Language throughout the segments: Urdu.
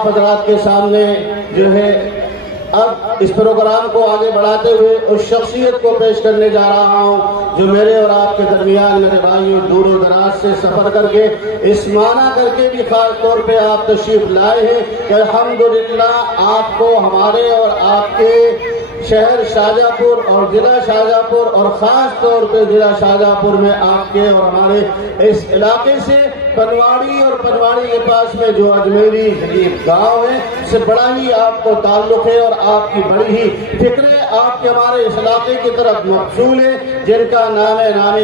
آپ حضرات کے سامنے جو ہے اب اس پروگرام کو آگے بڑھاتے ہوئے اس شخصیت کو پیش کرنے جا رہا ہوں جو میرے اور آپ کے درمیان میرے بھائیوں دور و دراز سے سفر کر کے اس معنی کر کے بھی خاص طور پہ آپ تشریف لائے ہیں کہ الحمدللہ آپ کو ہمارے اور آپ کے شہر شاہجہاں پور اور ضلع شاہجہاں پور اور خاص طور پہ ضلع شاہجہاں پور میں آپ کے اور ہمارے اس علاقے سے پنواڑی اور پنواڑی کے پاس میں جو اجمیری شریف گاؤں ہے اس سے بڑا ہی آپ کو تعلق ہے اور آپ کی بڑی ہی فکریں آپ کے ہمارے اس علاقے کی طرف مبذول ہے جن کا نام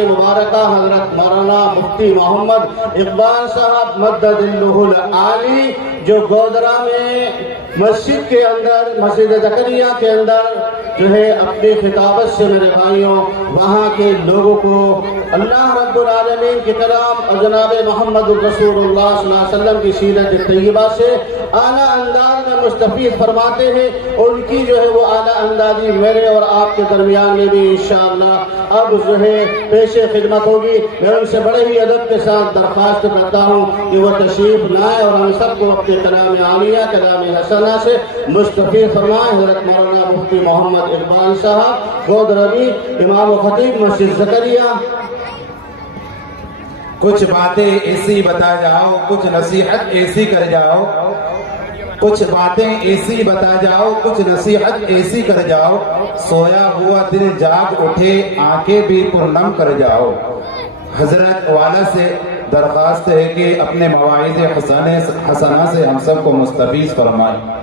مبارکہ حضرت مولانا مفتی محمد اقبال صاحب مدد اللہ العالی جو گودرا میں مسجد کے اندر مسجد زکریا کے اندر جو ہے اپنی خطابت سے میرے بھائیوں وہاں کے لوگوں کو اللہ رب العالمین کے کلام اور جناب محمد رسول اللہ صلی اللہ علیہ وسلم کی سیرت طیبہ سے اعلیٰ انداز میں مستفید فرماتے ہیں ان کی جو ہے وہ اعلیٰ اندازی میرے اور آپ کے درمیان میں بھی انشاءاللہ اب جو ہے پیش خدمت ہوگی میں ان سے بڑے ہی ادب کے ساتھ درخواست کرتا ہوں کہ وہ تشریف لائیں اور ہم سب کو اپنے کلام عالیہ کلام حسنہ سے مستفید فرمائیں حضرت مولانا مفتی محمد اقبال صاحب گودربی امام و خطیب مسجد زکریا کچھ باتیں ایسی بتا جاؤ کچھ نصیحت ایسی کر جاؤ کچھ باتیں ایسی بتا جاؤ کچھ نصیحت ایسی کر جاؤ سویا ہوا دل جاگ اٹھے آنکھیں بھی پرنم کر جاؤ حضرت والا سے درخواست ہے کہ اپنے مواعظ حسنہ سے ہم سب کو مستفیض فرمائیں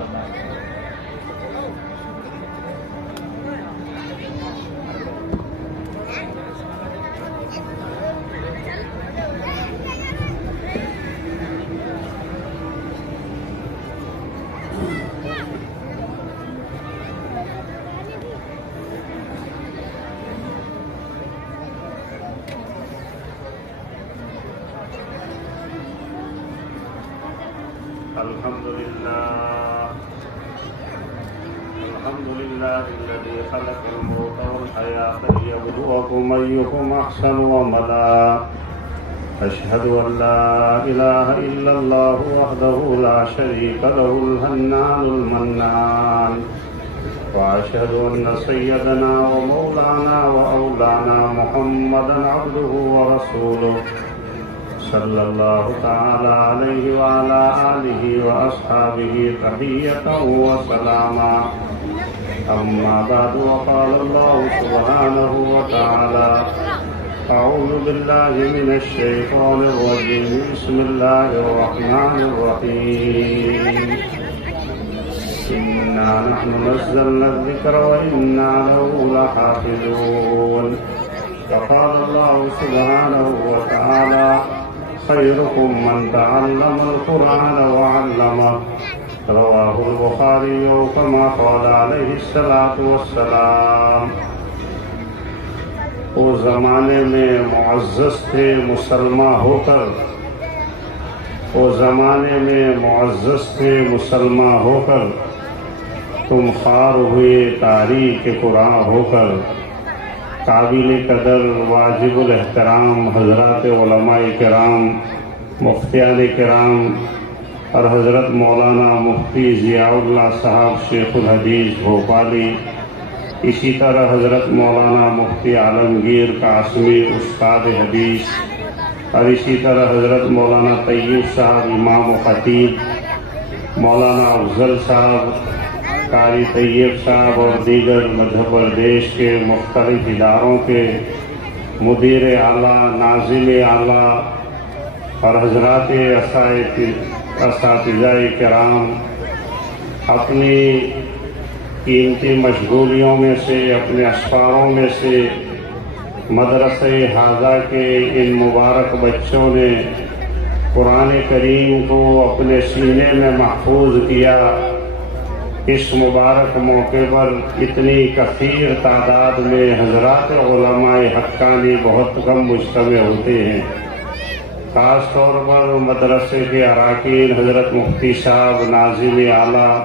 الحمد لله الذي خلق الموت والحياة ليبلوكم أيكم أحسن عملا أشهد أن لا إله إلا الله وحده لا شريك له الحنان المنان وأشهد أن سيدنا ومولانا وأولانا محمدا عبده ورسوله صلى الله تعالى عليه وعلى آله وأصحابه تحية وسلاما أما بعد وقال الله سبحانه وتعالى أعوذ بالله من الشيطان الرجيم بسم الله الرحمن الرحيم إنا نحن نزلنا الذكر وإنا له لحافظون وقال الله سبحانه وتعالى خيركم من تعلم القرآن وعلمه رواه البخاري كما قال عليه الصلاة والسلام وہ زمانے میں معزز تھے مسلمان ہو کر وہ زمانے میں معزز تھے مسلمان ہو کر تم خوار ہوئے تاریخ قرآن ہو کر قابل قدر واجب الاحترام حضرات علماء کرام مفتیان کرام اور حضرت مولانا مفتی ضیاء اللہ صاحب شیخ الحدیث بھوپالی اسی طرح حضرت مولانا مفتی عالمگیر قاسمی استاد حدیث اور اسی طرح حضرت مولانا طیب صاحب امام و خطیب مولانا افضل صاحب قاری طیب صاحب اور دیگر مدھیہ پردیش کے مختلف اداروں کے مدیر اعلیٰ ناظم اعلیٰ اور حضرات اساتذہ کرام اپنی قیمتی مشغولیوں میں سے اپنے اسفاروں میں سے مدرسہ حاضہ کے ان مبارک بچوں نے قرآن کریم کو اپنے سینے میں محفوظ کیا اس مبارک موقع پر اتنی کثیر تعداد میں حضرات علماء حقانی بہت کم مجتمع ہوتے ہیں خاص طور پر مدرسے کے اراکین حضرت مفتی صاحب ناظم اعلیٰ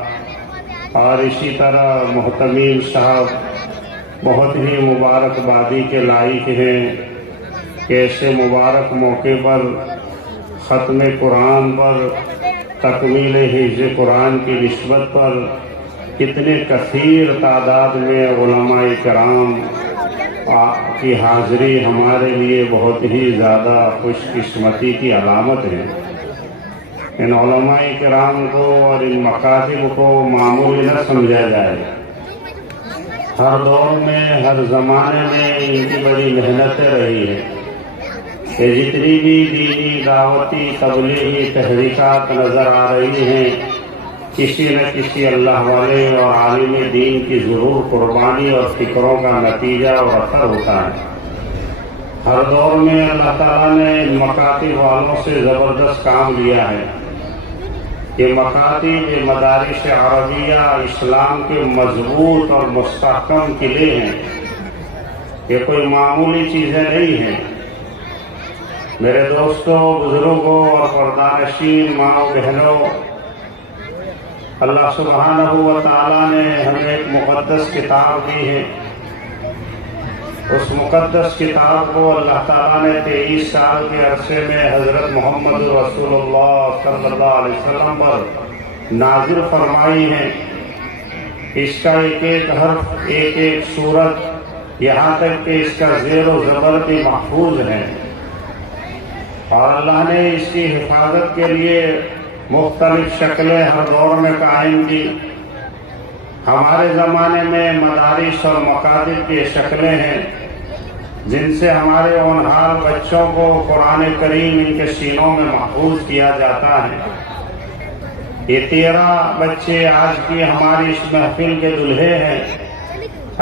اور اسی طرح محتمیم صاحب بہت ہی مبارکبادی کے لائق ہیں کہ ایسے مبارک موقع پر ختم قرآن پر تکمیل حفظ قرآن کی نسبت پر کتنے کثیر تعداد میں علماء کرام کی حاضری ہمارے لیے بہت ہی زیادہ خوش قسمتی کی علامت ہے۔ ان علماء کرام کو اور ان مکاتب کو معمولی نہ سمجھا جائے۔ ہر دور میں، ہر زمانے میں ان کی بڑی محنتیں رہی ہیں کہ جتنی بھی دینی، دعوتی، تبلیغی تحریکات نظر آ رہی ہیں، کسی نہ کسی اللہ والے اور عالم دین کی ضرور قربانی اور فکروں کا نتیجہ اور اثر ہوتا ہے۔ ہر دور میں اللہ تعالیٰ نے ان مکاتب والوں سے زبردست کام لیا ہے۔ یہ مکاتب، مدارس عربیہ اسلام کے مضبوط اور مستحکم قلعے ہیں۔ یہ کوئی معمولی چیزیں نہیں ہیں۔ میرے دوستوں، بزرگوں اور پردہ-نشین ماؤں بہنوں، اللہ سبحانہ و تعالیٰ نے ہمیں ایک مقدس کتاب دی ہے۔ اس مقدس کتاب کو اللہ تعالیٰ نے 23 سال کے عرصے میں حضرت محمد رسول اللہ صلی اللہ علیہ وسلم پر نازل فرمائی ہے۔ اس کا ایک ایک حرف، ایک ایک سورت، یہاں تک کہ اس کا زیر و زبر بھی محفوظ ہے، اور اللہ نے اس کی حفاظت کے لیے مختلف شکلیں ہر دور میں قائم کی۔ ہمارے زمانے میں مدارس اور مکاتب کی شکلیں ہیں جن سے ہمارے ہونہار بچوں کو قرآن کریم ان کے سینوں میں محفوظ کیا جاتا ہے۔ یہ 13 بچے آج کی ہماری اس محفل کے دلہے ہیں۔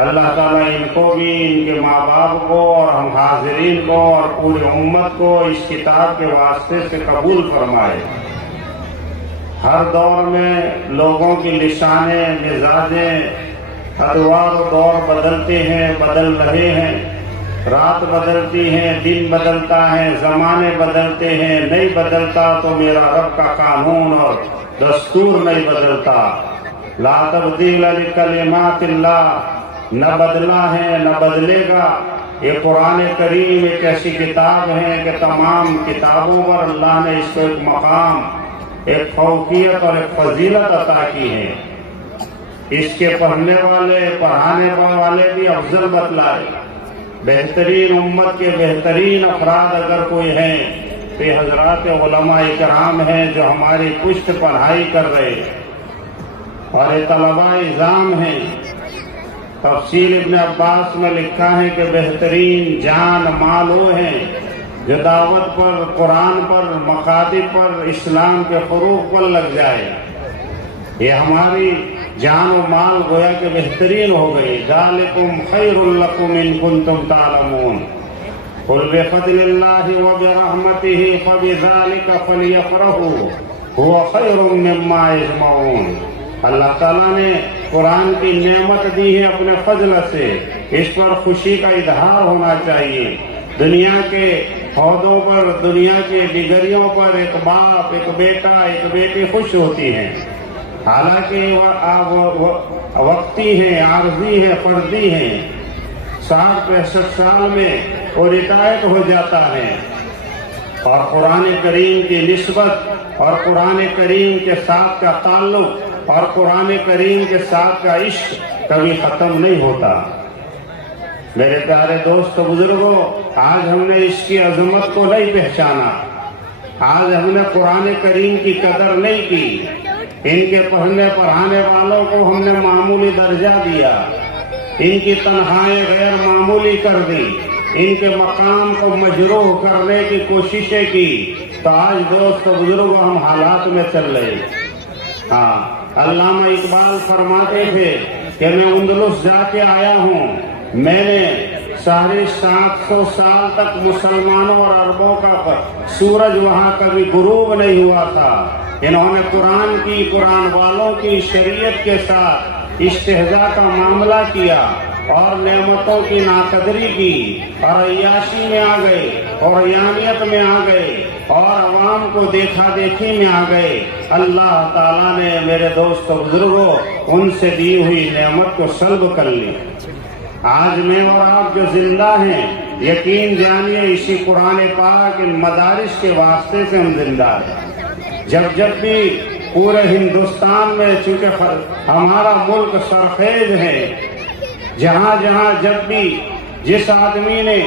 اللہ تعالیٰ ان کو بھی، ان کے ماں باپ کو اور ہم حاضرین کو اور پوری امت کو اس کتاب کے واسطے سے قبول فرمائے۔ ہر دور میں لوگوں کی لسانیں، مزاجیں، ادوار و دور بدلتے ہیں، بدل رہے ہیں۔ رات بدلتی ہیں، دن بدلتا ہے، زمانے بدلتے ہیں۔ نہیں بدلتا تو میرا رب کا قانون اور دستور نہیں بدلتا۔ لا تبدیل لکلمات اللہ، نہ بدلا ہے نہ بدلے گا۔ یہ قرآن کریم ایک ایسی کتاب ہے کہ تمام کتابوں پر اللہ نے اس کو ایک مقام، ایک فوقیت اور ایک فضیلت عطا کی ہے۔ اس کے پڑھنے والے، پڑھانے والے بھی افضل بتلائے۔ بہترین امت کے بہترین افراد اگر کوئی ہیں تو یہ حضرات علماء کرام ہیں جو ہماری پشت پڑھائی کر رہے، اور یہ طلباء اعظام ہیں۔ تفسیر ابن عباس میں لکھا ہے کہ بہترین جان مال وہ ہیں جو دعوت پر، قرآن پر، مکاتب پر، اسلام کے فروغ پر لگ جائے۔ یہ ہماری جان و مال گویا کہ بہترین ہو گئی۔ ذالکم خیر لکم ان کنتم تعلمون، قل بفضل اللہ وبرحمتہ فبذلک فلیفرحوا هو خیر مما یجمعون۔ اللہ تعالیٰ نے قرآن کی نعمت دی ہے اپنے فضل سے، اس پر خوشی کا اظہار ہونا چاہیے۔ دنیا کے عہدوں پر، دنیا کے ڈگریوں پر ایک باپ، ایک بیٹا، ایک بیٹی خوش ہوتی ہیں، حالانکہ وہ وقتی ہیں، عارضی ہیں، فردی ہیں۔ 60-65 سال میں وہ ریٹائرڈ ہو جاتا ہے، اور قرآن کریم کی نسبت اور قرآن کریم کے ساتھ کا تعلق اور قرآن کریم کے ساتھ کا عشق کبھی ختم نہیں ہوتا۔ میرے پیارے دوست بزرگوں، آج ہم نے اس کی عظمت کو نہیں پہچانا، آج ہم نے قرآن کریم کی قدر نہیں کی۔ ان کے پڑھنے پڑھانے والوں کو ہم نے معمولی درجہ دیا، ان کی تنخواہیں غیر معمولی کر دی، ان کے مقام کو مجروح کرنے کی کوششیں کی، تو آج دوست بزرگ ہم حالات میں چل رہے۔ ہاں، علامہ اقبال فرماتے تھے کہ میں اندلس جا کے آیا ہوں، میں نے 750 سال تک مسلمانوں اور عربوں کا سورج وہاں کبھی غروب نہیں ہوا تھا۔ انہوں نے قرآن کی، قرآن والوں کی شریعت کے ساتھ استہزاء کا معاملہ کیا اور نعمتوں کی ناقدری کی، اور عیاشی میں آ گئے اور یانیت میں آ گئے اور عوام کو دیکھا دیکھی میں آ گئے۔ اللہ تعالیٰ نے میرے دوست بزرگوں ان سے دی ہوئی نعمت کو سلب کر لی۔ آج میں اور آپ جو زندہ ہیں، یقین جانیے اسی قرآن پاک ان مدارس کے واسطے سے ہم زندہ ہیں۔ جب بھی پورے ہندوستان میں چونکہ ہمارا ملک سرخیز ہے، جہاں جہاں جب بھی جس آدمی نے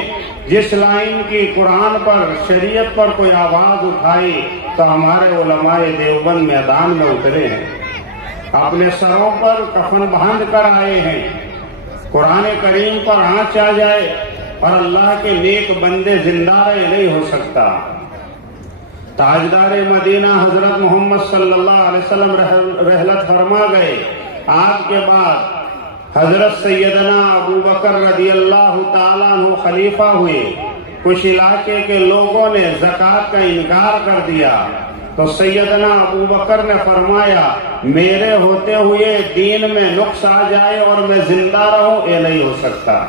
جس لائن کی قرآن پر شریعت پر کوئی آواز اٹھائی تو ہمارے علماء دیوبند میدان میں اترے ہیں، اپنے سروں پر کفن باندھ کر آئے ہیں۔ قرآن کریم پر آنچ آ جائے اور اللہ کے نیک بندے زندہ رہے نہیں ہو سکتا۔ تاجدار مدینہ حضرت محمد صلی اللہ علیہ وسلم رحلت فرما گئے، آپ کے بعد حضرت سیدنا ابو بکر رضی اللہ تعالیٰ عنہ خلیفہ ہوئے۔ کچھ علاقے کے لوگوں نے زکوٰۃ کا انکار کر دیا تو سیدنا ابو بکر نے فرمایا میرے ہوتے ہوئے دین میں نقص آ جائے اور میں زندہ رہوں، یہ نہیں ہو سکتا۔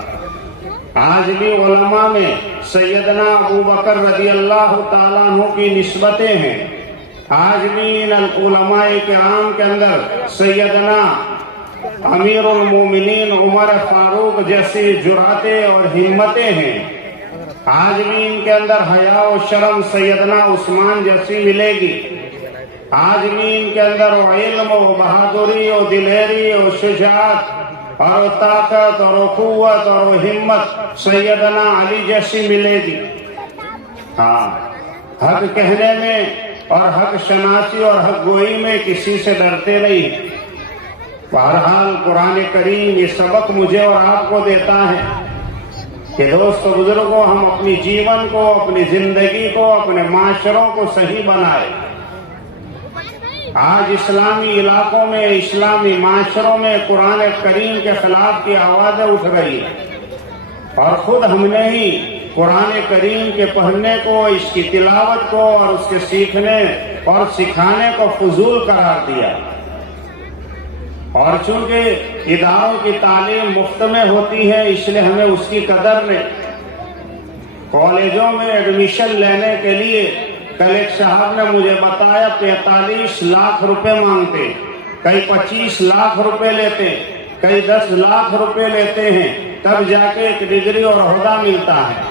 آج بھی علماء میں سیدنا ابو بکر رضی اللہ تعالیٰ عنہ کی نسبتیں ہیں، آج بھی ان علماء کرام کے اندر سیدنا امیر المومنین عمر فاروق جیسی جرأتیں اور ہمتیں ہیں، آج بھی ان کے اندر حیا و شرم سیدنا عثمان جیسی ملے گی، آج بھی ان کے اندر علم و بہادری و دلیری و شجاعت اور طاقت اور قوت اور ہمت سیدنا علی جیسی ملے گی۔ ہاں، حق کہنے میں اور حق شناسی اور حق گوئی میں کسی سے ڈرتے نہیں۔ بہرحال قرآن کریم یہ سبق مجھے اور آپ کو دیتا ہے کہ دوستو بزرگوں، ہم اپنی جیون کو، اپنی زندگی کو، اپنے معاشروں کو صحیح بنائے۔ آج اسلامی علاقوں میں، اسلامی معاشروں میں قرآن کریم کے خلاف کی آوازیں اٹھ رہی ہیں اور خود ہم نے ہی قرآن کریم کے پڑھنے کو، اس کی تلاوت کو اور اس کے سیکھنے اور سکھانے کو فضول قرار دیا۔ اور چونکہ اداروں کی تعلیم مفت میں ہوتی ہے اس لیے ہمیں اس کی قدر نہیں۔ کالجوں میں ایڈمیشن لینے کے لیے کل ایک صاحب نے مجھے بتایا 45 لاکھ روپے مانگتے، کئی 25 لاکھ روپے لیتے، کئی 10 لاکھ روپے لیتے ہیں، تب جا کے ایک ڈگری اور عہدہ ملتا ہے۔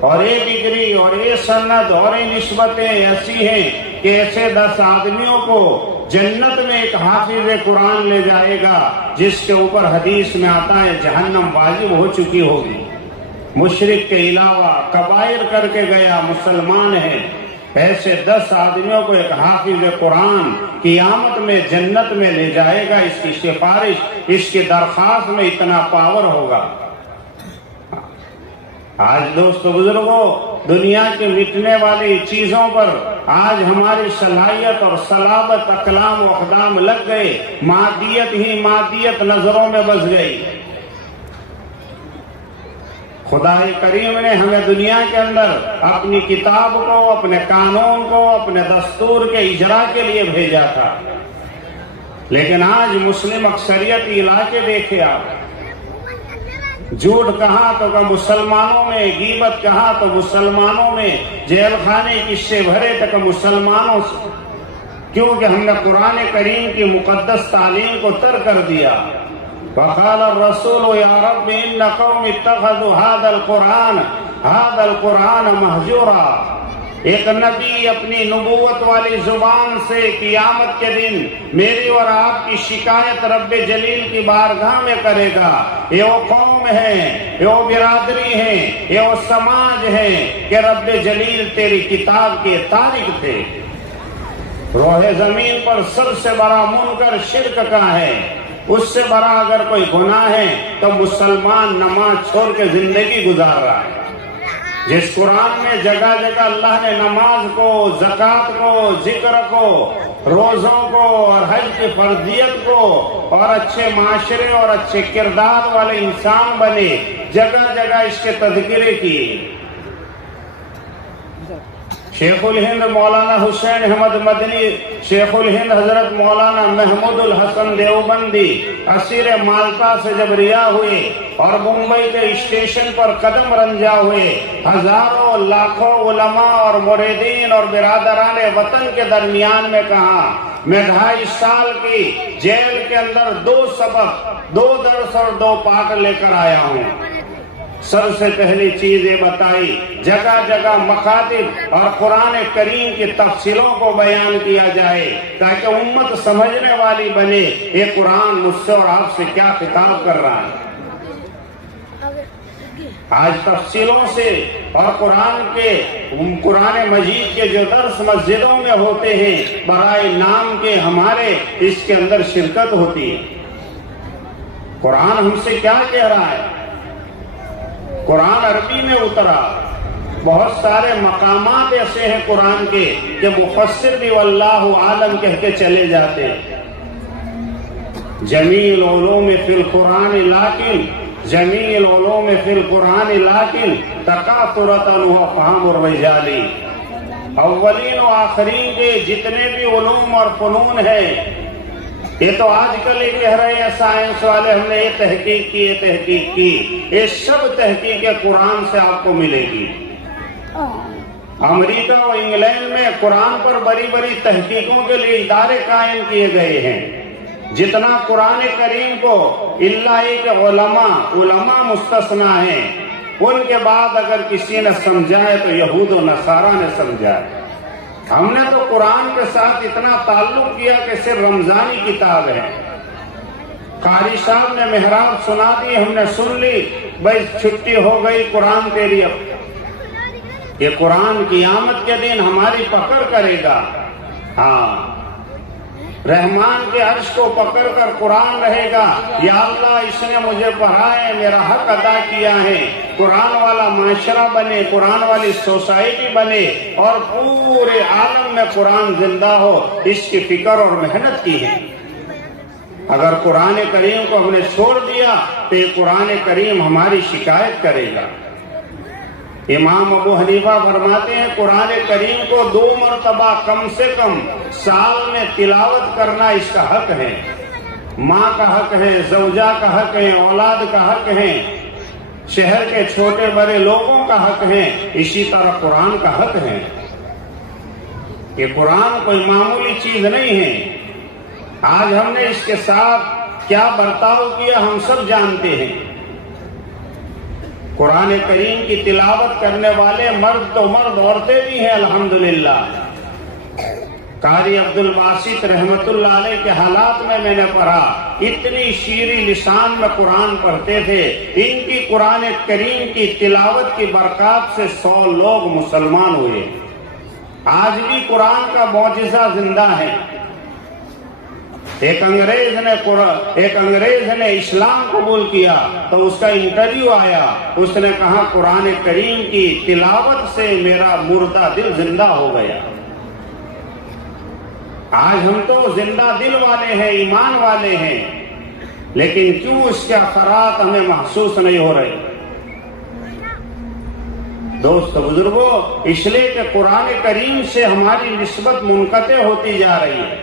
اور یہ ڈگری اور یہ سند اور یہ نسبتیں ایسی ہیں کہ ایسے 10 آدمیوں کو جنت میں ایک حافظ قرآن لے جائے گا جس کے اوپر حدیث میں آتا ہے جہنم واجب ہو چکی ہوگی۔ مشرک کے علاوہ کبائر کر کے گیا، مسلمان ہے، ایسے 10 آدمیوں کو ایک حافظ قرآن قیامت میں جنت میں لے جائے گا۔ اس کی سفارش، اس کی درخواست میں اتنا پاور ہوگا۔ آج دوستو بزرگوں، دنیا کے مٹنے والی چیزوں پر آج ہماری صلاحیت اور صلابت اقلام و اقدام لگ گئے، مادیت ہی مادیت نظروں میں بس گئی۔ خدا کریم نے ہمیں دنیا کے اندر اپنی کتاب کو، اپنے قانون کو، اپنے دستور کے اجرا کے لیے بھیجا تھا، لیکن آج مسلم اکثریت علاقے دیکھے آپ، جھوٹ کہا تو مسلمانوں میں، غیبت کہا تو مسلمانوں میں، جیل خانے قصے بھرے تک مسلمانوں سے، کیونکہ ہم نے قرآن کریم کی مقدس تعلیم کو ترک کر دیا۔ وقال الرسول یا رب ان قوم اتخذوا هذا القرآن مہجورا۔ ایک نبی اپنی نبوت والی زبان سے قیامت کے دن میری اور آپ کی شکایت رب جلیل کی بارگاہ میں کرے گا۔ یہ وہ قوم ہے، یہ وہ برادری ہے، یہ وہ سماج ہے کہ رب جلیل تیری کتاب کے تارک تھے۔ روح زمین پر سب سے بڑا منکر شرک کا ہے، اس سے بڑا اگر کوئی گناہ ہے تو مسلمان نماز چھوڑ کے زندگی گزار رہا ہے۔ جس قرآن میں جگہ جگہ اللہ نے نماز کو، زکوٰۃ کو، ذکر کو، روزوں کو اور حج کی فرضیت کو اور اچھے معاشرے اور اچھے کردار والے انسان بنے، جگہ جگہ اس کے تذکرے کیے۔ شیخ الہند مولانا حسین احمد مدنی، شیخ الہند حضرت مولانا محمود الحسن دیوبندی اسیر مالٹا سے جب رہا ہوئے اور ممبئی کے اسٹیشن پر قدم رنجا ہوئے، ہزاروں لاکھوں علماء اور مریدین اور برادران وطن کے درمیان میں کہا میں 2.5 سال کی جیل کے اندر 2 سبق، 2 درس اور 2 پاٹ لے کر آیا ہوں۔ سب سے پہلی چیز یہ بتائی، جگہ جگہ مخاطب اور قرآن کریم کی تفصیلوں کو بیان کیا جائے تاکہ امت سمجھنے والی بنے یہ قرآن مجھ سے اور آپ سے کیا خطاب کر رہا ہے۔ آج تفصیلوں سے اور قرآن مجید کے جو درس مسجدوں میں ہوتے ہیں برائے نام کے ہمارے اس کے اندر شرکت ہوتی ہے۔ قرآن ہم سے کیا کہہ رہا ہے؟ قرآن عربی میں اترا، بہت سارے مقامات ایسے ہیں قرآن کے کہ مفسر بھی واللہ عالم کہہ کے چلے جاتے ہیں۔ جمیع العلوم فی القرآن لیکن جمیع العلوم فی القرآن لیکن تکاثرۃ وافہام الرجال، اولین و آخرین کے جتنے بھی علوم اور فنون ہیں، یہ تو آج کل یہ کہہ رہے ہیں سائنس والے ہم نے یہ تحقیق کی یہ تحقیق کی، یہ سب تحقیقیں قرآن سے آپ کو ملے گی۔ امریکہ و انگلینڈ میں قرآن پر بڑی بڑی تحقیقوں کے لیے ادارے قائم کیے گئے ہیں۔ جتنا قرآن کریم کو الا ایک علماء مستثنا ہیں، ان کے بعد اگر کسی نے سمجھائے تو یہود و نصارہ نے سمجھائے۔ ہم نے تو قرآن کے ساتھ اتنا تعلق کیا کہ صرف رمضانی کتاب ہے۔ قاری صاحب نے محراب سنا دی، ہم نے سن لی، بھائی چھٹی ہو گئی قرآن تیری۔ اب یہ قرآن قیامت کے دن ہماری پکڑ کرے گا۔ ہاں، رحمان کے عرش کو پکڑ کر قرآن رہے گا، یا اللہ اس نے مجھے پڑھا ہے، میرا حق ادا کیا ہے۔ قرآن والا معاشرہ بنے، قرآن والی سوسائٹی بنے اور پورے عالم میں قرآن زندہ ہو، اس کی فکر اور محنت کی ہے۔ اگر قرآن کریم کو ہم نے چھوڑ دیا تو یہ قرآن کریم ہماری شکایت کرے گا۔ امام ابو حنیفہ فرماتے ہیں قرآن کریم کو 2 مرتبہ کم سے کم سال میں تلاوت کرنا اس کا حق ہے۔ ماں کا حق ہے، زوجہ کا حق ہے، اولاد کا حق ہے، شہر کے چھوٹے بڑے لوگوں کا حق ہے، اسی طرح قرآن کا حق ہے۔ یہ قرآن کوئی معمولی چیز نہیں ہے۔ آج ہم نے اس کے ساتھ کیا برتاؤ کیا ہم سب جانتے ہیں۔ قرآن کریم کی تلاوت کرنے والے مرد تو مرد، عورتیں بھی ہیں الحمدللہ۔ قاری عبد الباسط رحمت اللہ علیہ کے حالات میں نے پڑھا، اتنی شیریں لسان میں قرآن پڑھتے تھے، ان کی قرآن کریم کی تلاوت کی برکات سے 100 لوگ مسلمان ہوئے۔ آج بھی قرآن کا معجزہ زندہ ہے۔ ایک انگریز نے اسلام قبول کیا تو اس کا انٹرویو آیا، اس نے کہا قرآن کریم کی تلاوت سے میرا مردہ دل زندہ ہو گیا۔ آج ہم تو زندہ دل والے ہیں، ایمان والے ہیں، لیکن کیوں اس کے اثرات ہمیں محسوس نہیں ہو رہے؟ دوست بزرگوں، اس لیے کہ قرآن کریم سے ہماری نسبت منقطع ہوتی جا رہی ہے۔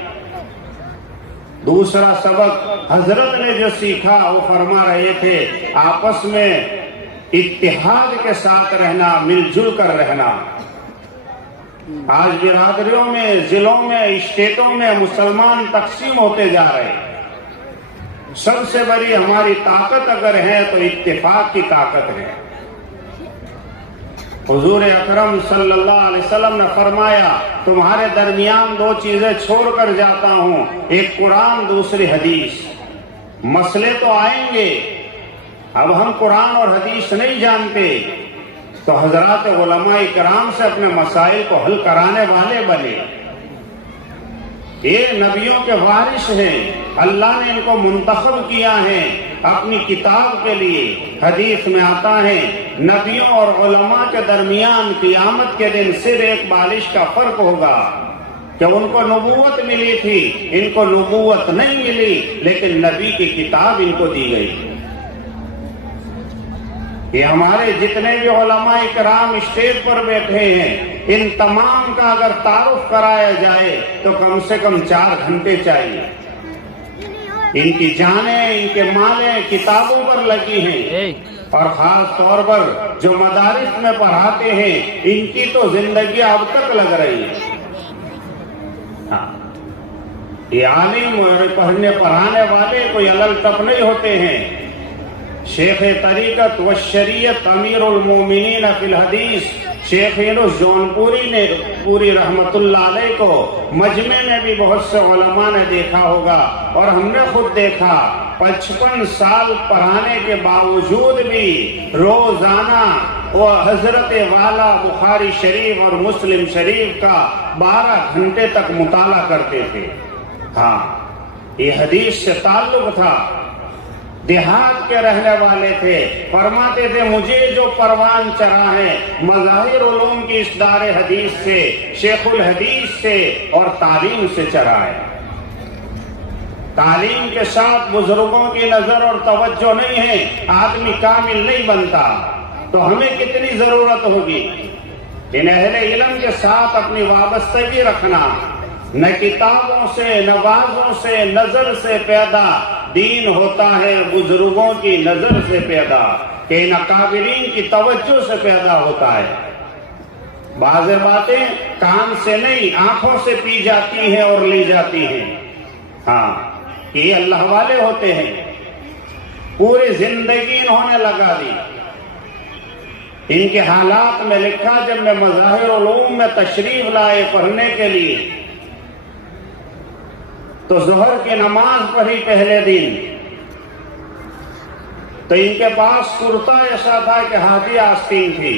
دوسرا سبق حضرت نے جو سیکھا وہ فرما رہے تھے آپس میں اتحاد کے ساتھ رہنا، مل جل کر رہنا۔ آج برادریوں میں، ضلعوں میں، اسٹیٹوں میں مسلمان تقسیم ہوتے جا رہے ہیں۔ سب سے بڑی ہماری طاقت اگر ہے تو اتفاق کی طاقت ہے۔ حضور اکرم صلی اللہ علیہ وسلم نے فرمایا تمہارے درمیان 2 چیزیں چھوڑ کر جاتا ہوں، ایک قرآن، دوسری حدیث۔ مسئلے تو آئیں گے، اب ہم قرآن اور حدیث نہیں جانتے تو حضرات علماء کرام سے اپنے مسائل کو حل کرانے والے بنے۔ یہ نبیوں کے وارث ہیں، اللہ نے ان کو منتخب کیا ہے اپنی کتاب کے لیے۔ حدیث میں آتا ہے نبیوں اور علماء کے درمیان قیامت کے دن صرف ایک بالش کا فرق ہوگا کہ ان کو نبوت ملی تھی، ان کو نبوت نہیں ملی، لیکن نبی کی کتاب ان کو دی گئی۔ یہ ہمارے جتنے بھی علماء کرام اسٹیج پر بیٹھے ہیں، ان تمام کا اگر تعارف کرایا جائے تو کم سے کم 4 گھنٹے چاہیے۔ ان کی جانیں، ان کے مالیں کتابوں پر لگی ہیں، اور خاص طور پر جو مدارس میں پڑھاتے ہیں ان کی تو زندگی اب تک لگ رہی ہے۔ یہ عالم اور پڑھانے والے کوئی الگ ٹپ نہیں ہوتے ہیں۔ شیخ طریقت و شریعت امیر المومنین فی الحدیث شیخ یونس جونپوری نے پوری رحمت اللہ علیہ کو مجمع میں بھی بہت سے علماء نے دیکھا ہوگا اور ہم نے خود دیکھا 55 سال پڑھانے کے باوجود بھی روزانہ وہ حضرت والا بخاری شریف اور مسلم شریف کا 12 گھنٹے تک مطالعہ کرتے تھے. ہاں یہ حدیث سے تعلق تھا. دیہات کے رہنے والے تھے. فرماتے تھے مجھے جو پروان چڑھا ہے مظاہر علوم کی اس دار حدیث سے شیخ الحدیث سے اور تعلیم سے چڑھا ہے. تعلیم کے ساتھ بزرگوں کی نظر اور توجہ نہیں ہے آدمی کامل نہیں بنتا. تو ہمیں کتنی ضرورت ہوگی ان اہل علم کے ساتھ اپنی وابستگی رکھنا. نہ کتابوں سے نہ بازوں سے نظر سے پیدا دین ہوتا ہے بزرگوں کی نظر سے پیدا کہ ان اکابرین کی توجہ سے پیدا ہوتا ہے. بعض باتیں کان سے نہیں آنکھوں سے پی جاتی ہیں اور لی جاتی ہیں. ہاں یہ اللہ والے ہوتے ہیں. پوری زندگی انہوں نے لگا دی. ان کے حالات میں لکھا جب میں مظاہر علوم میں تشریف لائے پڑھنے کے لیے تو ظہر کی نماز پڑھی پہلے دن تو ان کے پاس کرتا ایسا تھا کہ ہاتھی آستین تھی.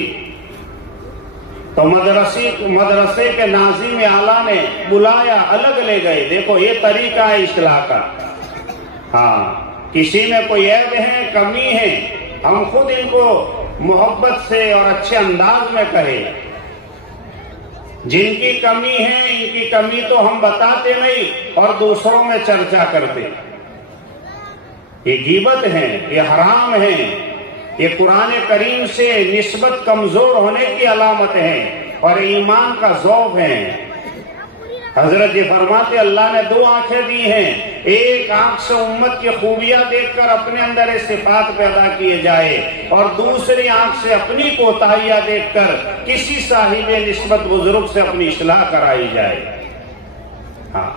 تو مدرسے کے ناظم اعلیٰ نے بلایا الگ لے گئے. دیکھو یہ طریقہ ہے اصلاح کا. ہاں کسی میں کوئی عیب ہے کمی ہے ہم خود ان کو محبت سے اور اچھے انداز میں کہیں. جن کی کمی ہے ان کی کمی تو ہم بتاتے نہیں اور دوسروں میں چرچا کرتے. یہ غیبت ہے یہ حرام ہے یہ قرآن کریم سے نسبت کمزور ہونے کی علامت ہے اور ایمان کا ذوق ہے. حضرت یہ فرماتے اللہ نے 2 آنکھیں دی ہیں. ایک آنکھ سے امت کی خوبیاں دیکھ کر اپنے اندر صفات پیدا کیے جائے اور دوسری آنکھ سے اپنی کوتاہیاں دیکھ کر کسی صاحب نسبت بزرگ سے اپنی اصلاح کرائی جائے. ہاں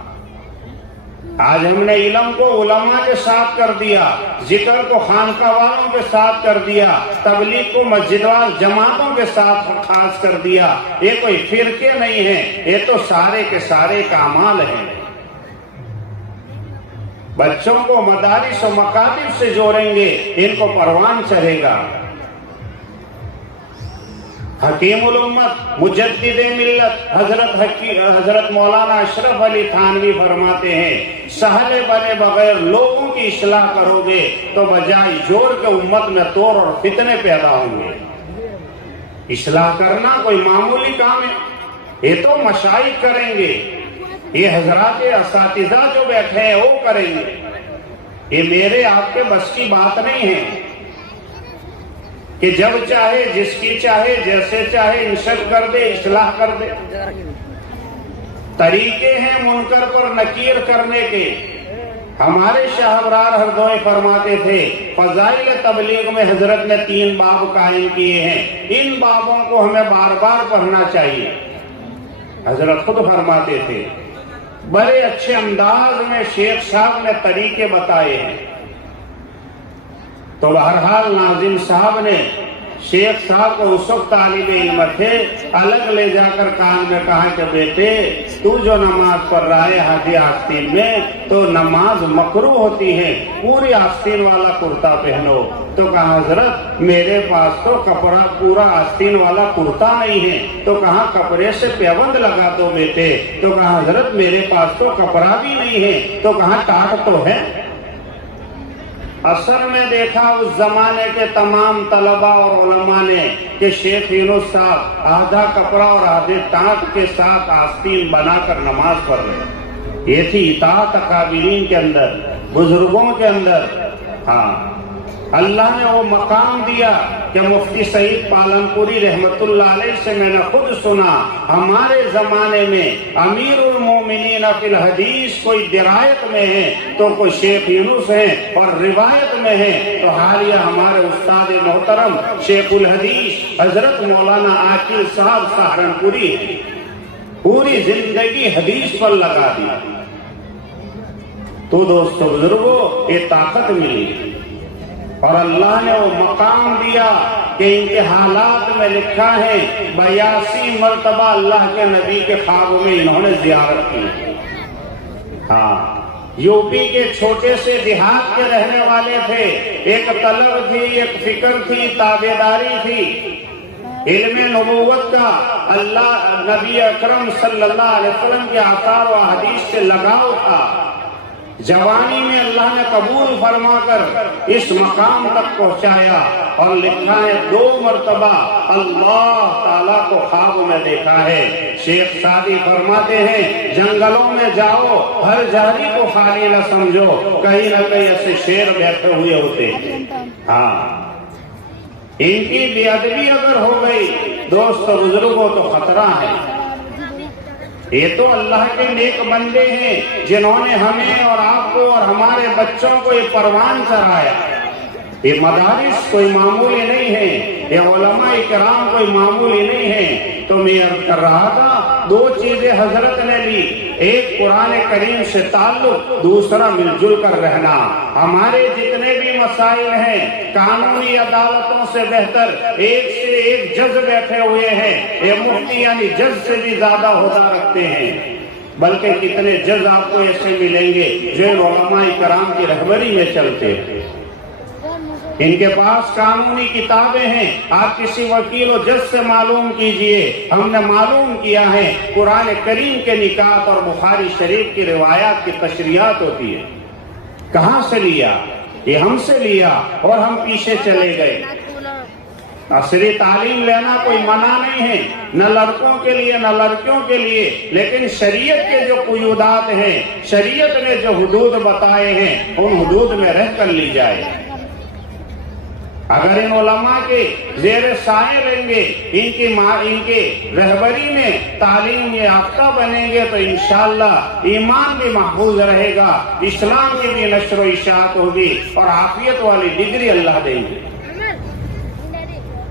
آج ہم نے علم کو علماء کے ساتھ کر دیا ذکر کو خانقاہ والوں کے ساتھ کر دیا تبلیغ کو مسجد وال جماعتوں کے ساتھ خاص کر دیا. یہ کوئی فرقے نہیں ہیں یہ تو سارے کے سارے کامال ہیں. بچوں کو مدارس و مکاتب سے جوڑیں گے ان کو پروان چڑھے گا. حکیم الامت مجدد ملت حضرت مولانا اشرف علی تھانوی فرماتے ہیں سہلے بنے بغیر لوگوں کی اصلاح کرو گے تو بجائے جوڑ کے امت میں توڑ اور فتنے پیدا ہوں گے. اصلاح کرنا کوئی معمولی کام ہے یہ تو مشائخ کریں گے. یہ حضرات اساتذہ جو بیٹھے ہیں وہ کریں گے. یہ میرے آپ کے بس کی بات نہیں ہے کہ جب چاہے جس کی چاہے جیسے چاہے انشد کر دے اصلاح کر دے. طریقے ہیں منکر پر نکیر کرنے کے. ہمارے شاہ ابرار ہردوئی فرماتے تھے فضائل تبلیغ میں حضرت نے 3 باب قائم کیے ہیں. ان بابوں کو ہمیں بار بار پڑھنا چاہیے. حضرت خود فرماتے تھے بڑے اچھے انداز میں شیخ صاحب نے طریقے بتائے ہیں. تو بہرحال ناظم صاحب نے شیخ صاحب کو اس وقت طالب علم تھے الگ لے جا کر کان میں کہا کہ بیٹے تو جو نماز پڑھ رہا ہے ہاتھی آستین میں تو نماز مکروہ ہوتی ہے پوری آستین والا کرتا پہنو. تو کہا حضرت میرے پاس تو کپڑا پورا آستین والا کرتا نہیں ہے. تو کہا کپڑے سے پیبند لگا دو بیٹے. تو کہا حضرت میرے پاس تو کپڑا بھی نہیں ہے. تو کہا ٹاٹ تو ہے. اثر میں دیکھا اس زمانے کے تمام طلباء اور علماء نے کہ شیخ یونس صاحب آدھا کپڑا اور آدھے ٹانک کے ساتھ آستین بنا کر نماز پڑھ رہے. یہ تھی اطاعت اکابرین کے اندر بزرگوں کے اندر. ہاں اللہ نے وہ مقام دیا کہ مفتی سعید پالنپوری رحمت اللہ علیہ سے میں نے خود سنا ہمارے زمانے میں امیر المومنین فی الحدیث کوئی درایت میں ہے تو کوئی شیخ یونس ہے اور روایت میں ہے تو حالیہ ہمارے استاد محترم شیخ الحدیث حضرت مولانا عاقل صاحب سہارنپوری ہے. پوری زندگی حدیث پر لگا دی. تو دوستو بزرگوں یہ طاقت ملی اور اللہ نے وہ مقام دیا کہ ان کے حالات میں لکھا ہے 82 مرتبہ اللہ کے نبی کے خوابوں میں انہوں نے زیارت کی. ہاں، یو پی کے چھوٹے سے دیہات کے رہنے والے تھے. ایک طلب تھی، ایک فکر تھی، تابعداری تھی. علم نبوت کا اللہ نبی اکرم صلی اللہ علیہ وسلم کے آثار و احادیث سے لگاؤ تھا. جوانی میں اللہ نے قبول فرما کر اس مقام تک پہنچایا اور لکھا ہے 2 مرتبہ اللہ تعالیٰ کو خواب میں دیکھا ہے. شیخ سعدی فرماتے ہیں جنگلوں میں جاؤ، ہر جھاڑی کو خالی نہ سمجھو، کہیں نہ کہیں ایسے شیر بیٹھے ہوئے ہوتے ہیں. ہاں، ان کی بے ادبی اگر ہو گئی دوست بزرگوں تو خطرہ ہے. یہ تو اللہ کے نیک بندے ہیں جنہوں نے ہمیں اور آپ کو اور ہمارے بچوں کو یہ پروان چڑھایا. یہ مدارس کوئی معمولی نہیں ہے، یہ علماء کرام کوئی معمولی نہیں ہے. تو میں عرض کر رہا تھا 2 چیزیں حضرت نے لی، ایک قرآن کریم سے تعلق، دوسرا مل جل کر رہنا. ہمارے جتنے بھی مسائل ہیں قانونی عدالتوں سے بہتر ایک سے ایک جج بیٹھے ہوئے ہیں. یہ مفتی یعنی جج سے بھی زیادہ عہدہ رکھتے ہیں. بلکہ کتنے جج آپ کو ایسے ملیں گے جو علماء کرام کی رہبری میں چلتے ہیں. ان کے پاس قانونی کتابیں ہیں. آپ کسی وکیل و جج سے معلوم کیجئے. ہم نے معلوم کیا ہے قرآن کریم کے نکات اور بخاری شریف کی روایات کی تشریحات ہوتی ہے. کہاں سے لیا؟ یہ ہم سے لیا اور ہم پیچھے چلے گئے. عصری تعلیم لینا کوئی منع نہیں ہے، نہ لڑکوں کے لیے نہ لڑکیوں کے لیے، لیکن شریعت کے جو قیودات ہیں، شریعت نے جو حدود بتائے ہیں ان حدود میں رہ کر لی جائے. اگر ان علماء کے زیر سایہ لیں گے، ان کے رہبری میں تعلیم یافتہ بنیں گے تو انشاءاللہ ایمان بھی محفوظ رہے گا، اسلام کی بھی نشر و اشاعت ہوگی اور عافیت والی ڈگری اللہ دیں گے.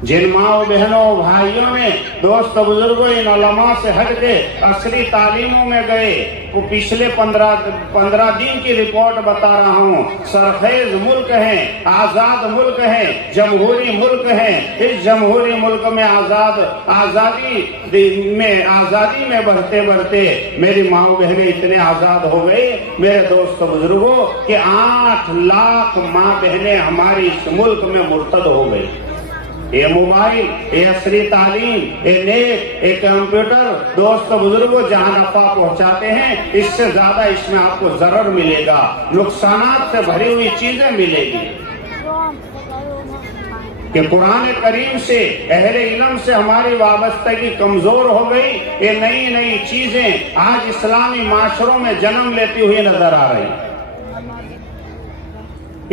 جن ماں بہنوں بھائیوں نے دوست بزرگوں ان علماء سے ہٹ کے عصری تعلیموں میں گئے، وہ پچھلے 15 دن کی رپورٹ بتا رہا ہوں. سرخیز ملک ہے، آزاد ملک ہے، جمہوری ملک ہے. اس جمہوری ملک میں آزادی میں بڑھتے بڑھتے میری ماں بہنیں اتنے آزاد ہو گئی میرے دوست بزرگوں کہ 8 لاکھ ماں بہنیں ہماری اس ملک میں مرتد ہو گئی. یہ موبائل، یہ عصری تعلیم، یہ نیٹ، یہ کمپیوٹر دوست بزرگوں جہاں نفع پہنچاتے ہیں اس سے زیادہ اس میں آپ کو ضرر ملے گا، نقصانات سے بھری ہوئی چیزیں ملے گی. کہ قرآن کریم سے اہل علم سے ہماری وابستگی کمزور ہو گئی. یہ نئی نئی چیزیں آج اسلامی معاشروں میں جنم لیتی ہوئی نظر آ رہی.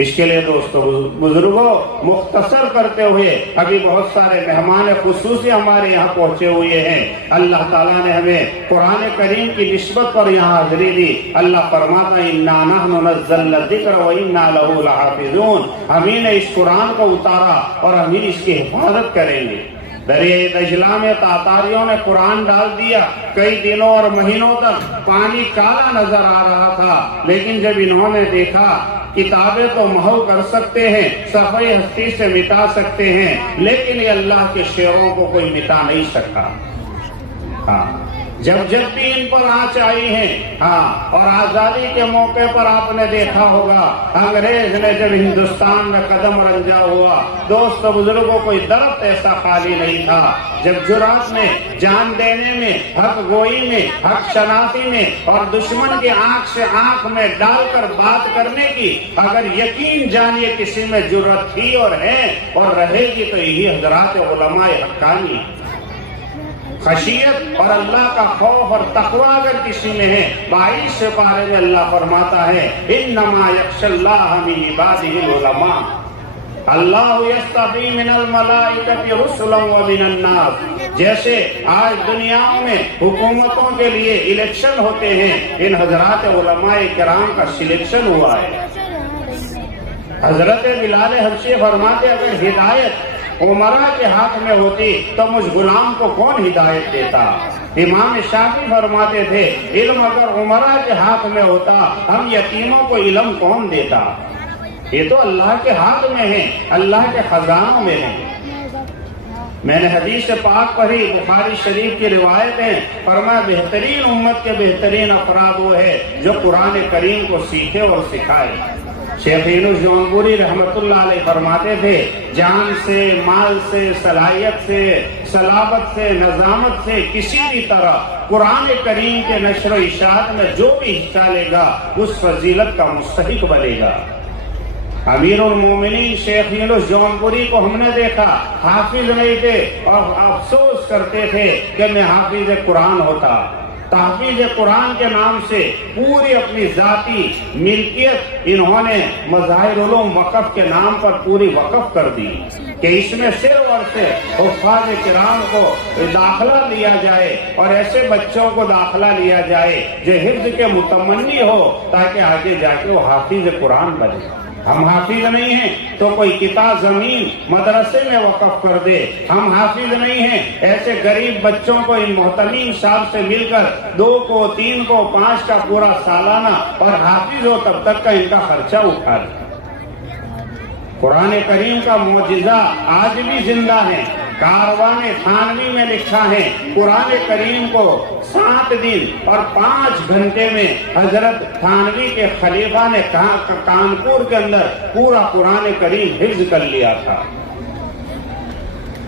اس کے لیے دوستو بزرگوں مختصر کرتے ہوئے ابھی بہت سارے مہمان خصوصی ہمارے یہاں پہنچے ہوئے ہیں. اللہ تعالیٰ نے ہمیں قرآن کریم کی نسبت پر یہاں حاضری دی. اللہ فرماتا ہے اِنَّا نَحْنُ نَزَّلْنَا الذِّكْرَ وَإِنَّا لَهُ لَحَافِظُونَ. ہمیں نے اس قرآن کو اتارا اور ہم اس کی حفاظت کریں گے. دریائے دجلہ میں تاتاریوں نے قرآن ڈال دیا. کئی دنوں اور مہینوں تک پانی کالا نظر آ رہا تھا، لیکن جب انہوں نے دیکھا کتابیں تو محو کر سکتے ہیں، صفحہ ہستی سے مٹا سکتے ہیں، لیکن یہ اللہ کے شعروں کو کوئی مٹا نہیں سکتا. ہاں، جب بھی ان پر آنچ آئی ہے. ہاں، اور آزادی کے موقع پر آپ نے دیکھا ہوگا انگریز نے جب ہندوستان میں قدم رنجا ہوا دوست بزرگوں کوئی درخت ایسا خالی نہیں تھا. جب جرات میں جان دینے میں، حق گوئی میں، حق شناسی میں اور دشمن کی آنکھ سے آنکھ میں ڈال کر بات کرنے کی اگر یقین جانیے کسی میں جرات تھی اور ہے اور رہے گی تو یہی حضرات علماء حقانی. خشیت اور اللہ کا خوف اور تقوی اگر کسی میں ہے 22 پارے میں اللہ فرماتا ہے انما یخشی اللہ من عبادہ العلماء. اللہ یصطفی من الملائکۃ رسلا ومن الناس. جیسے آج دنیا میں حکومتوں کے لیے الیکشن ہوتے ہیں، ان حضرات علماء کرام کا سلیکشن ہوا ہے. حضرت بلال حبشی فرماتے اگر ہدایت عمرہ کے ہاتھ میں ہوتی تو مجھ غلام کو کون ہدایت دیتا. امام شافعی فرماتے تھے علم اگر عمرہ کے ہاتھ میں ہوتا ہم یتیموں کو علم کون دیتا. یہ تو اللہ کے ہاتھ میں ہیں، اللہ کے خزانوں میں ہیں۔ میں نے حدیث پاک پڑھی، بخاری شریف کی روایت ہے، فرمایا بہترین امت کے بہترین افراد وہ ہے جو قرآن کریم کو سیکھے اور سکھائے۔ شیخ یونس جونپوری رحمت اللہ علیہ فرماتے تھے، جان سے، مال سے، صلاحیت سے، صلابت سے، نظامت سے کسی بھی طرح قرآن کریم کے نشر و اشاعت میں جو بھی حصہ لے گا اس فضیلت کا مستحق بنے گا۔ امیر المومنین شیخ یونس جونپوری کو ہم نے دیکھا، حافظ نہیں تھے اور افسوس کرتے تھے کہ میں حافظ قرآن ہوتا۔ تحفیظ قرآن کے نام سے پوری اپنی ذاتی ملکیت انہوں نے مظاہر علوم وقف کے نام پر پوری وقف کر دی کہ اس میں صرف اور صرف حفاظ کرام کو داخلہ لیا جائے اور ایسے بچوں کو داخلہ لیا جائے جو حفظ کے متمنی ہو تاکہ آگے جا کے وہ حافظ قرآن بنے۔ ہم حافظ نہیں ہیں تو کوئی کتاب زمین مدرسے میں وقف کر دے، ہم حافظ نہیں ہیں ایسے غریب بچوں کو ان محتمین صاحب سے مل کر 2 کو 3 کو 5 کا پورا سالانہ اور حافظ ہو تب تک کا ان کا خرچہ اٹھا لے۔ قرآن کریم کا معجزہ آج بھی زندہ ہے۔ کاروان تھانوی میں لکھا ہے، قرآن کریم کو 7 دن اور 5 گھنٹے میں حضرت تھانوی کے خلیفہ نے کانپور کے اندر پورا قرآن کریم حفظ کر لیا تھا۔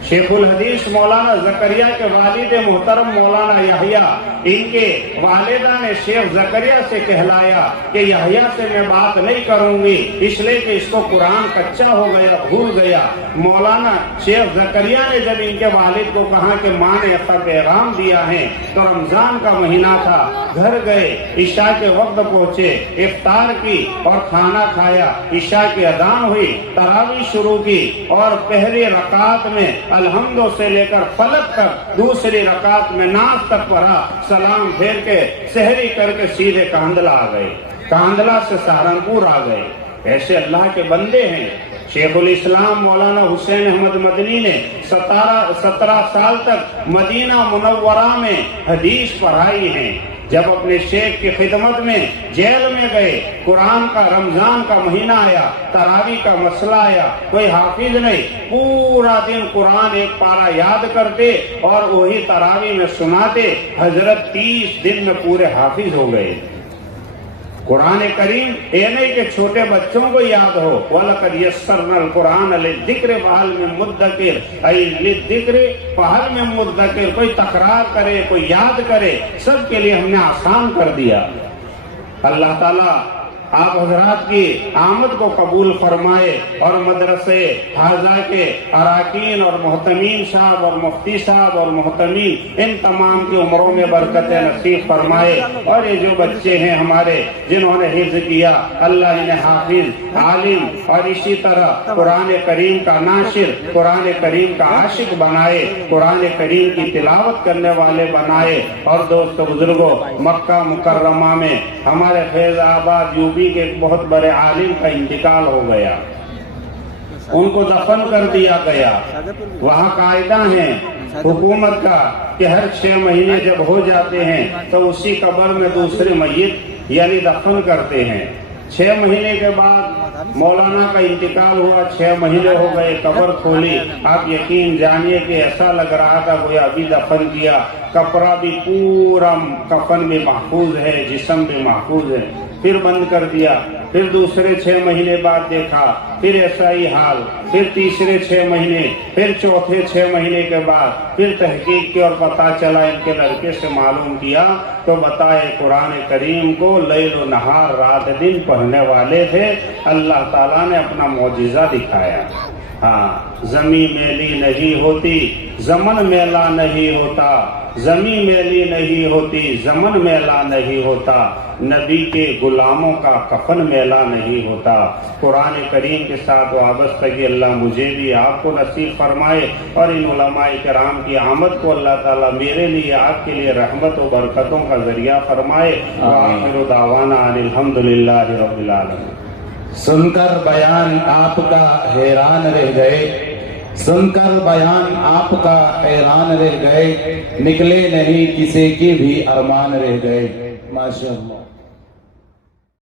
شیخ الحدیث مولانا زکریا کے والد محترم مولانا یحییٰ، ان کے والدہ نے شیخ زکریا سے کہلایا کہ یحییٰ سے میں بات نہیں کروں گی اس لیے کہ اس کو قرآن کچا ہو گیا، بھول گیا۔ مولانا شیخ زکریا نے جب ان کے والد کو کہا کہ ماں نے اپنا پیغام دیا ہے تو رمضان کا مہینہ تھا، گھر گئے، عشاء کے وقت پہنچے، افطار کی اور کھانا کھایا، عشاء کی اذان ہوئی، تراویح شروع کی اور پہلی رکعت میں الحمد سے لے کر فلق تک، دوسری رکعت میں ناز تک پڑھا، سلام پھیر کے سحری کر کے سیدھے کاندلہ آ گئے، کاندلہ سے سہارنپور آ گئے۔ ایسے اللہ کے بندے ہیں۔ شیخ الاسلام مولانا حسین احمد مدنی نے 17 سال تک مدینہ منورہ میں حدیث پڑھائی ہیں۔ جب اپنے شیخ کی خدمت میں جیل میں گئے، قرآن کا رمضان کا مہینہ آیا، تراویح کا مسئلہ آیا، کوئی حافظ نہیں، پورا دن قرآن ایک پارہ یاد کرتے اور وہی تراویح میں سناتے۔ حضرت 30 دن میں پورے حافظ ہو گئے۔ قرآن کریم یہ نہیں کہ چھوٹے بچوں کو یاد ہو، وَلَقَدْ يَسَّرْنَا الْقُرْآنَ لِلذِّكْرِ فَهَلْ مِن مُدَّكِرٍ، اے لِلذِّكْرِ فَهَلْ مِن مُدَّكِرٍ، کوئی تکرار کرے، کوئی یاد کرے، سب کے لیے ہم نے آسان کر دیا۔ اللہ تعالیٰ آپ حضرات کی آمد کو قبول فرمائے اور مدرسے حاضہ کے اراکین اور محتمین صاحب اور مفتی صاحب اور محتمین ان تمام کی عمروں میں برکت نصیب فرمائے، اور یہ جو بچے ہیں ہمارے جنہوں نے حفظ کیا، اللہ انہیں حافظ، عالم اور اسی طرح قرآن کریم کا ناشر، قرآن کریم کا عاشق بنائے، قرآن کریم کی تلاوت کرنے والے بنائے۔ اور دوست بزرگوں، مکہ مکرمہ میں ہمارے فیض آباد یوپی کے ایک بہت بڑے عالم کا انتقال ہو گیا، ان کو دفن کر دیا گیا۔ وہاں قاعدہ ہے حکومت کا کہ ہر 6 مہینے جب ہو جاتے ہیں تو اسی قبر میں دوسری میت یعنی دفن کرتے ہیں۔ 6 مہینے کے بعد مولانا کا انتقال ہوا، 6 مہینے ہو گئے، قبر کھولی، آپ یقین جانیے کہ ایسا لگ رہا تھا گویا ابھی دفن کیا۔ کپڑا بھی پورا، کفن بھی محفوظ ہے، جسم بھی محفوظ ہے۔ پھر بند کر دیا، پھر دوسرے 6 مہینے بعد دیکھا، پھر ایسا ہی حال، پھر تیسرے 6 مہینے، پھر چوتھے 6 مہینے کے بعد پھر تحقیق کی اور پتہ چلا، ان کے لڑکے سے معلوم کیا تو بتائے قرآن کریم کو لیل و نہار، رات دن پڑھنے والے تھے۔ اللہ تعالیٰ نے اپنا معجزہ دکھایا۔ ہاں، زمین میلی نہیں ہوتی، زمن میلا نہیں ہوتا، زمین میلی نہیں ہوتی، زمن میلا نہیں ہوتا، نبی کے غلاموں کا کفن میلا نہیں ہوتا۔ قرآن کریم کے ساتھ وابستگی اللہ مجھے بھی آپ کو نصیب فرمائے، اور ان علماء کرام کی آمد کو اللہ تعالیٰ میرے لیے، آپ کے لیے رحمت و برکتوں کا ذریعہ فرمائے۔ وآخر دعوانا ان الحمدللہ رب العالمین۔ سن کر بیان آپ کا حیران رہ گئے، سن کر بیان آپ کا حیران رہ گئے، نکلے نہیں کسی کی بھی ارمان رہ گئے۔ ماشاءاللہ۔